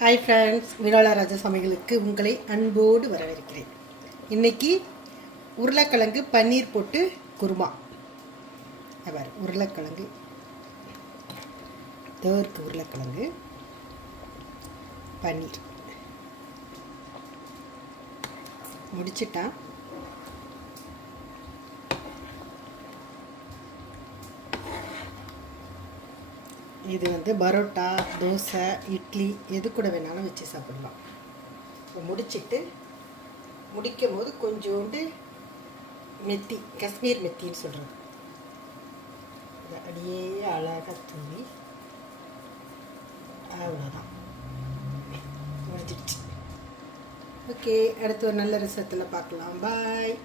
Hi friends, விராலா ராஜா சமையலுக்கு உங்களை அன்போடு வரவேற்கிறேன். இன்றைக்கி உருளைக்கிழங்கு பன்னீர் போட்டு குருமா. அவர் உருளைக்கிழங்கு தேர்க்கு உருளைக்கிழங்கு பன்னீர் முடிச்சிட்டேன். இது பரோட்டா, தோசை, இட்லி எது கூட வேணாலும் வச்சு சாப்பிடலாம். முடிச்சிட்டு முடிக்கும் போது கொஞ்சோண்டு மெத்தி, காஷ்மீர் மெத்தின்னு சொல்கிறது, இதை அப்படியே அழகாக தூவி அவ்வளோதான், முடிஞ்சிடுச்சு. ஓகே, அடுத்து ஒரு நல்ல ரிசத்தில் பார்க்கலாம். பாய்.